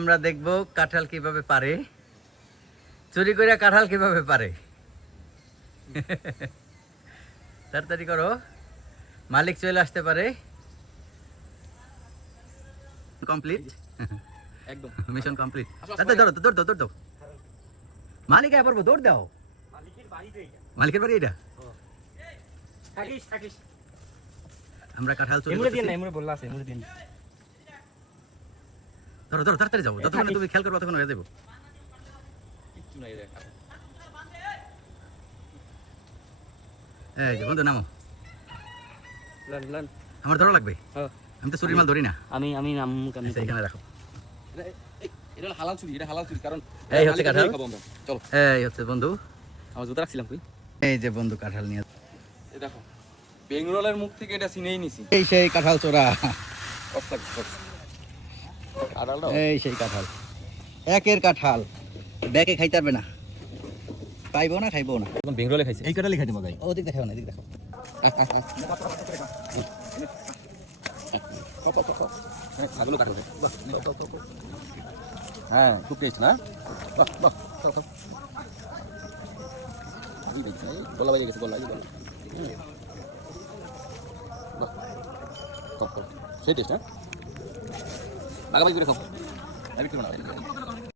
আমরা দেখব কাঁঠাল কিভাবে পারে, চুরি করে কাঁঠাল কিভাবে পারে। তাড়াতাড়ি করো, মালিক চলে আসতে পারে। কমপ্লিট, একদম মিশন কমপ্লিট। তাড়াতাড়ি ধরো, দৌড় দাও, দৌড় দাও। মালিক আয় পারবো, দৌড় দাও। মালিকের বাড়ি এটা। আমরা কাঁঠাল চুরি করতেছি। ধরো ধরো, তাড়াতাড়ি যাবো, যতক্ষণ তুমি খেয়াল করবো ততক্ষণ হয়ে যাবো। কিচ্ছু নাই রে এই যে বন্ধু নামো, লান লান আমার ধরো লাগবে। আমি তো চুরির মাল ধরি না। আমি নাম আচ্ছা, এখানে রাখো। এটা হালাল চুরি, এটা হালাল চুরি, কারণ এই হচ্ছে কাঁঠাল। খাবো আমরা। চলো, এই হচ্ছে বন্ধু, আমার জুতা রাখছিলাম কই? এই যে বন্ধু কাঁঠাল নিয়ে। এই দেখো, বেঙ্গলের মুখ থেকে এটা চিনেই নিছি। এই সেই কাঁঠাল চোরা, এই সেই কাঁঠাল, একের কাঁঠাল ব্যাকে খাইতে পারবে না, পাইবো না, খাইবো না। এখন বেঙ্গলে খাইছে। এই কাঁঠালই খাইতে মজাই। ওদিক দেখাও না, এদিক দেখাও। ছাগলও কাটা যায়। হ্যাঁ, খুব টেস্ট না? গলা বাজে গেছে, গলা সেই টেস্ট, হ্যাঁ? আগাবাজি করে খাও।